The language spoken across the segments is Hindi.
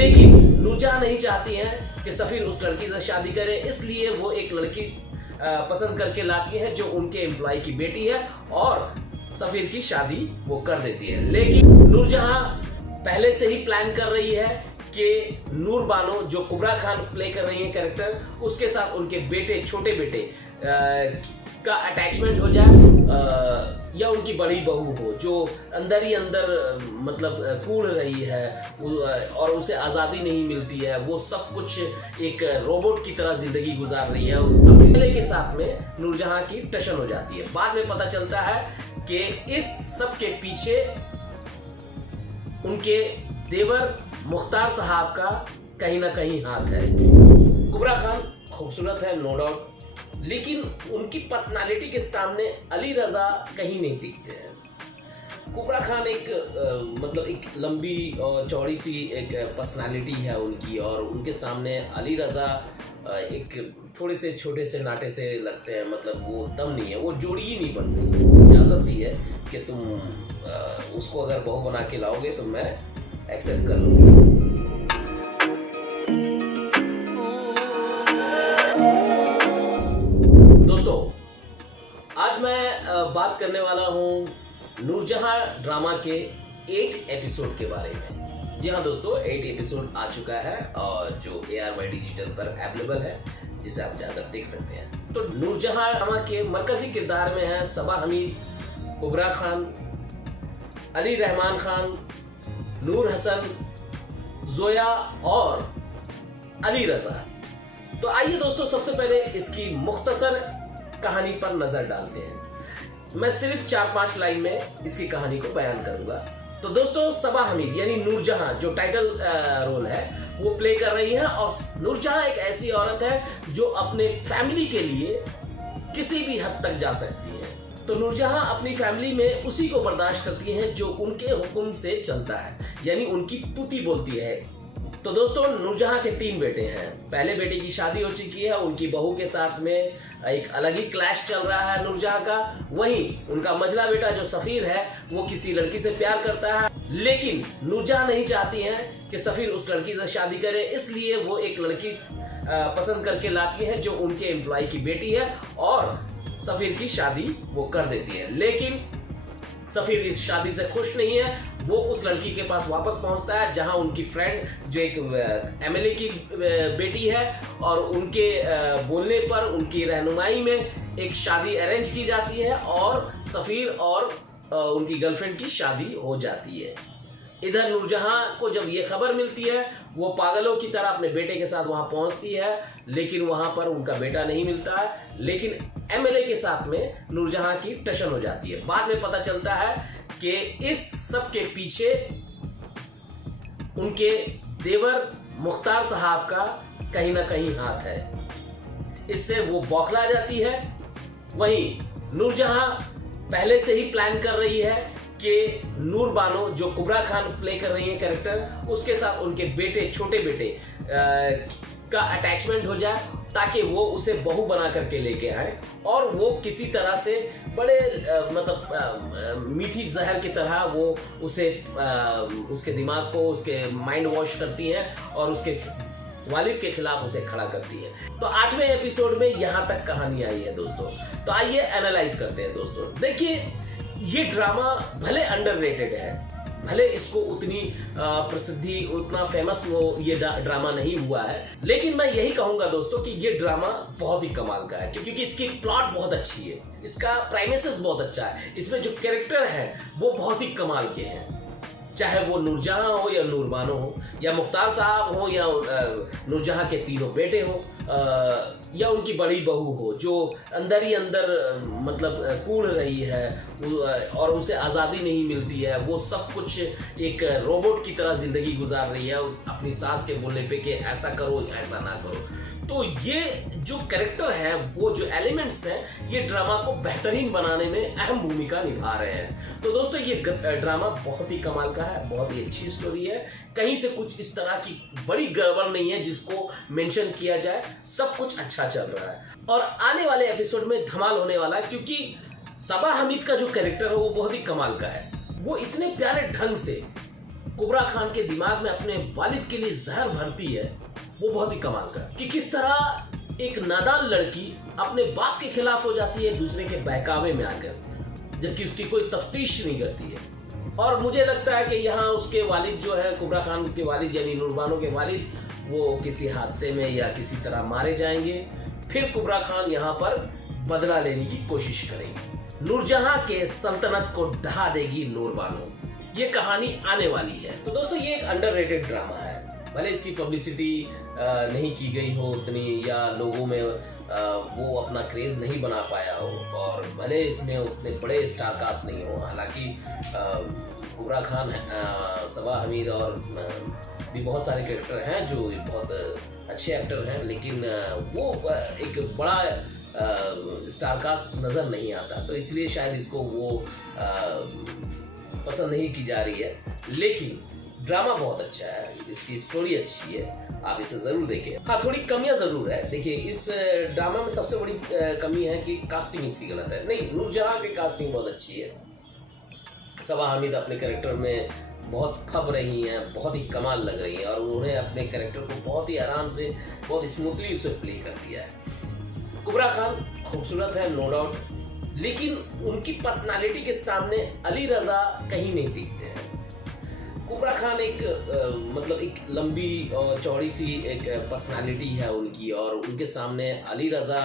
लेकिन नूरजहां नहीं चाहती हैं कि सफ़ीर उस लड़की से शादी करे, इसलिए वो एक लड़की पसंद करके लाती है जो उनके एम्प्लॉय की बेटी है और सफ़ीर की शादी वो कर देती है। लेकिन नूरजहां पहले से ही प्लान कर रही है कि नूर बानो जो कुबरा खान प्ले कर रही है कैरेक्टर, उसके साथ उनके बेटे, छोटे बेटे का अटैचमेंट हो जाए या उनकी बड़ी बहू हो जो अंदर ही अंदर मतलब कूड़ रही है और उसे आज़ादी नहीं मिलती है, वो सब कुछ एक रोबोट की तरह ज़िंदगी गुजार रही है। अपने के साथ में नूरजहां की टशन हो जाती है। बाद में पता चलता है कि इस सब के पीछे उनके देवर मुख्तार साहब का कहीं ना कहीं हाथ है। कुबरा खान खूबसूरत है, नो डाउट, लेकिन उनकी पर्सनालिटी के सामने अली रज़ा कहीं नहीं टिकते हैं। कुबरा खान एक मतलब एक लंबी और चौड़ी सी एक पर्सनालिटी है उनकी, और उनके सामने अली रज़ा एक थोड़े से छोटे से नाटे से लगते हैं, मतलब वो दम नहीं है, वो जोड़ी ही नहीं बनती। इजाज़त दी है कि तुम उसको अगर बहू बना के लाओगे तो मैं एक्सेप्ट कर लूँगी। दोस्तों, आज मैं बात करने वाला हूँ नूरजहां ड्रामा के 8 एपिसोड के बारे में। जी हाँ दोस्तों, 8 एपिसोड आ चुका है और जो ARY डिजिटल पर अवेलेबल है, जिसे आप जाकर देख सकते हैं। तो नूरजहां ड्रामा के मरकजी किरदार में है सबा हमीद, कुबरा खान, अली रहमान खान, नूर हसन, जोया और अली रज़ा। तो आइए दोस्तों, सबसे पहले इसकी मुख्तसर कहानी पर नजर डालते हैं। मैं सिर्फ 4-5 लाइन में इसकी कहानी को बयान करूंगा। तो दोस्तों, सबा हमीद यानी नूरजहां जो टाइटल रोल है वो प्ले कर रही है, और नूरजहां एक ऐसी औरत है जो अपने फैमिली के लिए किसी भी हद तक जा सकती है। तो नूरजहां अपनी फैमिली में उसी को बर्दाश्त करती हैं जो उनके हुक्म से चलता है, यानी उनकी तूती बोलती है। तो दोस्तों, नूरजहां के 3 बेटे हैं। पहले बेटे की शादी हो चुकी है, उनकी बहू के साथ में एक अलग ही क्लैश चल रहा है नूरजहां का। वहीं उनका मझला बेटा जो सफ़ीर है वो किसी लड़की से प्यार करता है, लेकिन नूरजहां नहीं चाहती हैं कि सफ़ीर उस लड़की से शादी करे, इसलिए वो एक लड़की पसंद करके लाती है जो उनके एम्प्लॉय की बेटी है और सफ़ीर की शादी वो कर देती है। लेकिन सफ़ीर इस शादी से खुश नहीं है। वो उस लड़की के पास वापस पहुंचता है जहां उनकी फ्रेंड जो एक MLA की बेटी है, और उनके बोलने पर, उनकी रहनुमाई में एक शादी अरेंज की जाती है और सफ़ीर और उनकी गर्लफ्रेंड की शादी हो जाती है। इधर नूरजहां को जब ये खबर मिलती है, वो पागलों की तरह अपने बेटे के साथ वहां पहुंचती है, लेकिन वहां पर उनका बेटा नहीं मिलता है। लेकिन MLA के साथ में नूरजहां की टशन हो जाती है। बाद में पता चलता है कि इस सब के पीछे उनके देवर मुख्तार साहब का कहीं ना कहीं हाथ है। इससे वो बौखला जाती है। वहीं नूरजहां पहले से ही प्लान कर रही है कि नूर बानो जो कुबरा खान प्ले कर रही है कैरेक्टर, उसके साथ उनके बेटे, छोटे बेटे का अटैचमेंट हो जाए, ताकि वो उसे बहू बना करके लेके आए और वो किसी तरह से बड़े मतलब मीठी जहर की तरह वो उसे उसके दिमाग को, उसके माइंड वॉश करती है और उसके वालिद के खिलाफ उसे खड़ा करती है। तो 8वें एपिसोड में यहाँ तक कहानी आई है दोस्तों। तो आइए एनालाइज करते हैं दोस्तों। देखिए, ये ड्रामा भले अंडररेटेड है, भले इसको उतनी प्रसिद्धि, उतना फेमस वो ये ड्रामा नहीं हुआ है, लेकिन मैं यही कहूंगा दोस्तों कि ये ड्रामा बहुत ही कमाल का है, क्योंकि इसकी प्लॉट बहुत अच्छी है, इसका प्राइमेसिस बहुत अच्छा है, इसमें जो कैरेक्टर हैं वो बहुत ही कमाल के हैं। चाहे वो नूरजहां हो या नूर बानो हो या मुख्तार साहब हो या नूरजहां के 3 बेटे हो या उनकी बड़ी बहू हो जो अंदर ही अंदर मतलब कूड़ रही है और उसे आज़ादी नहीं मिलती है, वो सब कुछ एक रोबोट की तरह ज़िंदगी गुजार रही है अपनी सास के बोलने पे कि ऐसा करो, ऐसा ना करो। तो ये जो कैरेक्टर है, वो जो एलिमेंट्स हैं, ये ड्रामा को बेहतरीन बनाने में अहम भूमिका निभा रहे हैं। तो दोस्तों, ये ड्रामा बहुत ही कमाल का है, बहुत ही अच्छी स्टोरी है। कहीं से कुछ इस तरह की बड़ी गड़बड़ नहीं है जिसको मेंशन किया जाए, सब कुछ अच्छा चल रहा है और आने वाले एपिसोड में धमाल होने वाला है, क्योंकि सबा हमीद का जो कैरेक्टर है वो बहुत ही कमाल का है। वो इतने प्यारे ढंग से कुबरा खान के दिमाग में अपने वालिद के लिए जहर भरती है, वो बहुत ही कमाल का। कि किस तरह एक नादान लड़की अपने बाप के खिलाफ हो जाती है दूसरे के बहकावे में आकर, जबकि उसकी कोई तफ्तीश नहीं करती है। और मुझे लगता है कि यहाँ उसके वालिद जो है, कुबरा खान के वालिद यानी नूरबानो के वालिद, वो किसी हादसे में या किसी तरह मारे जाएंगे। फिर कुबरा खान यहाँ पर बदला लेने की कोशिश करेंगे। नूरजहां के सल्तनत को ढहा देगी नूरबानो। ये कहानी आने वाली है। तो दोस्तों ये एक अंडररेटेड ड्रामा है। भले इसकी पब्लिसिटी नहीं की गई हो उतनी, या लोगों में वो अपना क्रेज नहीं बना पाया हो, और भले इसमें उतने बड़े स्टार कास्ट नहीं हो। हालांकि कुबरा खान, सबा हमीद और भी बहुत सारे कैरेक्टर हैं जो बहुत अच्छे एक्टर हैं, लेकिन वो एक बड़ा स्टार कास्ट नज़र नहीं आता, तो इसलिए शायद इसको वो पसंद नहीं की जा रही है। लेकिन ड्रामा बहुत अच्छा है, इसकी स्टोरी अच्छी है, आप इसे ज़रूर देखें। हाँ, थोड़ी कमियां ज़रूर है। देखिए, इस ड्रामा में सबसे बड़ी कमी है कि कास्टिंग इसकी गलत है। नहीं, नूरजहां की कास्टिंग बहुत अच्छी है। सबा हमीद अपने कैरेक्टर में बहुत फब रही हैं, बहुत ही कमाल लग रही हैं, और उन्होंने अपने कैरेक्टर को बहुत ही आराम से, बहुत स्मूथली उसे प्ले कर दिया है। कुबरा खान खूबसूरत है, नो डाउट, लेकिन उनकी पर्सनालिटी के सामने अली रज़ा कहीं नहीं टिकते हैं। कुबरा खान एक मतलब एक लंबी और चौड़ी सी एक पर्सनालिटी है उनकी, और उनके सामने अली रज़ा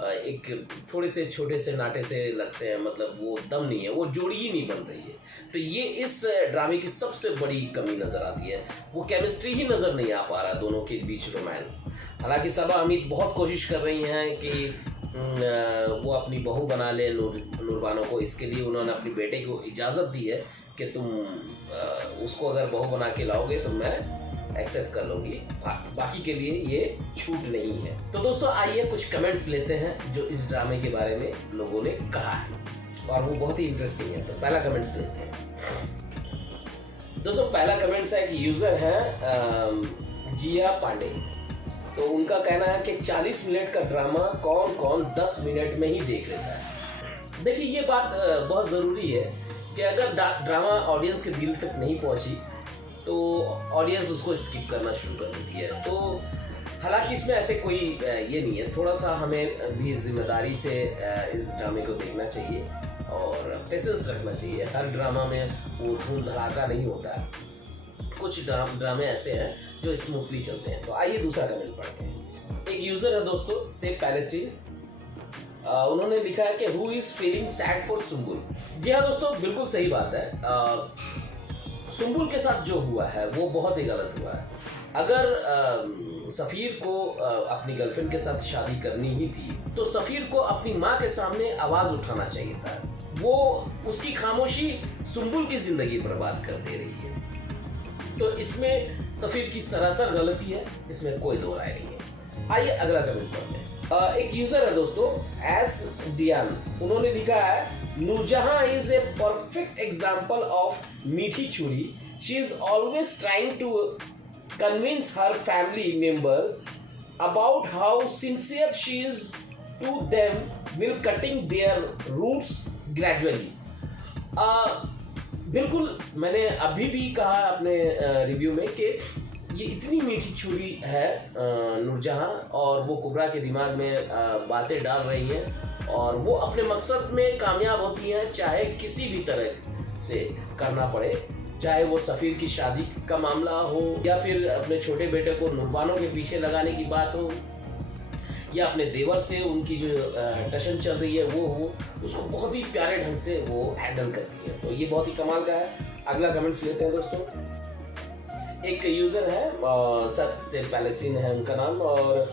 एक थोड़े से छोटे से नाटे से लगते हैं। मतलब वो दम नहीं है, वो जोड़ी ही नहीं बन रही है। तो ये इस ड्रामे की सबसे बड़ी कमी नज़र आती है। वो केमिस्ट्री ही नज़र नहीं आ पा रहा दोनों के बीच, रोमांस। हालांकि सबा हमीद बहुत कोशिश कर रही हैं कि वो अपनी बहू बना ले नूरबानो को। इसके लिए उन्होंने अपने बेटे को इजाज़त दी है कि तुम उसको अगर बहू बना के लाओगे तो मैं एक्सेप्ट कर लूँगी, बाकी के लिए ये छूट नहीं है। तो दोस्तों आइए कुछ कमेंट्स लेते हैं जो इस ड्रामे के बारे में लोगों ने कहा है, और वो बहुत ही इंटरेस्टिंग है। तो पहला कमेंट्स लेते हैं। दोस्तों पहला कमेंट्स है कि यूज़र है जिया पांडे। तो उनका कहना है कि 40 मिनट का ड्रामा कौन कौन 10 मिनट में ही देख लेता है। देखिए, ये बात बहुत ज़रूरी है कि अगर ड्रामा ऑडियंस के दिल तक नहीं पहुंची तो ऑडियंस उसको स्किप करना शुरू कर देती है। तो हालांकि इसमें ऐसे कोई ये नहीं है, थोड़ा सा हमें भी जिम्मेदारी से इस ड्रामे को देखना चाहिए और पेशेंस रखना चाहिए। हर ड्रामा में वो धूम धड़ाका नहीं होता है, कुछ ड्रामे ऐसे हैं जो स्मूथली चलते हैं। तो आइए दूसरा कमेंट पढ़ते हैं। एक यूज़र है दोस्तों, सेफ पैलेस्टीन। उन्होंने लिखा है कि who is feeling sad for Sumbul. जी हाँ दोस्तों, बिल्कुल सही बात है। सुम्बुल के साथ जो हुआ है वो बहुत ही गलत हुआ है। अगर सफ़ीर को अपनी गर्लफ्रेंड के साथ शादी करनी ही थी तो सफ़ीर को अपनी माँ के सामने आवाज़ उठाना चाहिए था। वो उसकी खामोशी सुम्बुल की ज़िंदगी बर्बाद कर दे रही है। तो इसमें सफ़ीर की सरासर गलती है, इसमें कोई दो राय नहीं है। आइए अगला कमेंट पढ़ते हैं। एक यूज़र है दोस्तों, एस डियान। उन्होंने लिखा है Noorjahan is a perfect example of meethi churi. She is always trying to convince her family member about how sincere she is to them will cutting their roots gradually. बिल्कुल, मैंने अभी भी कहा अपने रिव्यू में कि ये इतनी मीठी छुरी है नूरजहां, और वो कुबरा के दिमाग में बातें डाल रही हैं, और वो अपने मकसद में कामयाब होती हैं, चाहे किसी भी तरह से करना पड़े। चाहे वो सफ़ीर की शादी का मामला हो, या फिर अपने छोटे बेटे को नूरबानो के पीछे लगाने की बात हो, या अपने देवर से उनकी जो टशन चल रही है वो हो, उसको बहुत ही प्यारे ढंग से वो हैंडल करती है। तो ये बहुत ही कमाल का है। अगला कमेंट्स लेते हैं दोस्तों। एक यूज़र है, से पैलेस्टीन है उनका नाम, और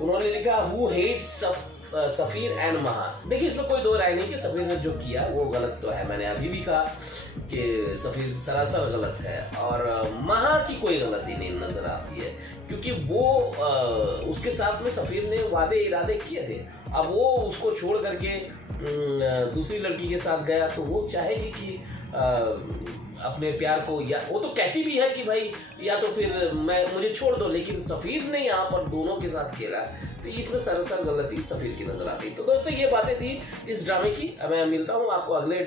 उन्होंने लिखा हु हेट्स सफ़ीर एंड महा। देखिए, इसमें कोई दो राय नहीं कि सफ़ीर ने जो किया वो गलत तो है। मैंने अभी भी कहा कि सफ़ीर सरासर गलत है, और महा की कोई गलती नहीं नज़र आती है, क्योंकि वो उसके साथ में सफ़ीर ने वादे इरादे किए थे। अब वो उसको छोड़ करके दूसरी लड़की के साथ गया, तो वो चाहेगी कि अपने प्यार को, या वो तो कहती भी है कि भाई या तो फिर मुझे छोड़ दो, लेकिन सफ़ीर ने यहाँ पर दोनों के साथ खेला, तो इसमें सरासर गलती सफ़ीर की नज़र आती। तो दोस्तों ये बातें थी इस ड्रामे की। मैं मिलता हूँ आपको अगले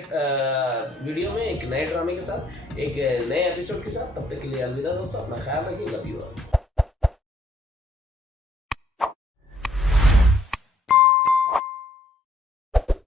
वीडियो में एक नए ड्रामे के साथ, एक नए एपिसोड के साथ। तब तक के लिए अलविदा दोस्तों, अपना ख्याल रखिए, लव यू ऑल।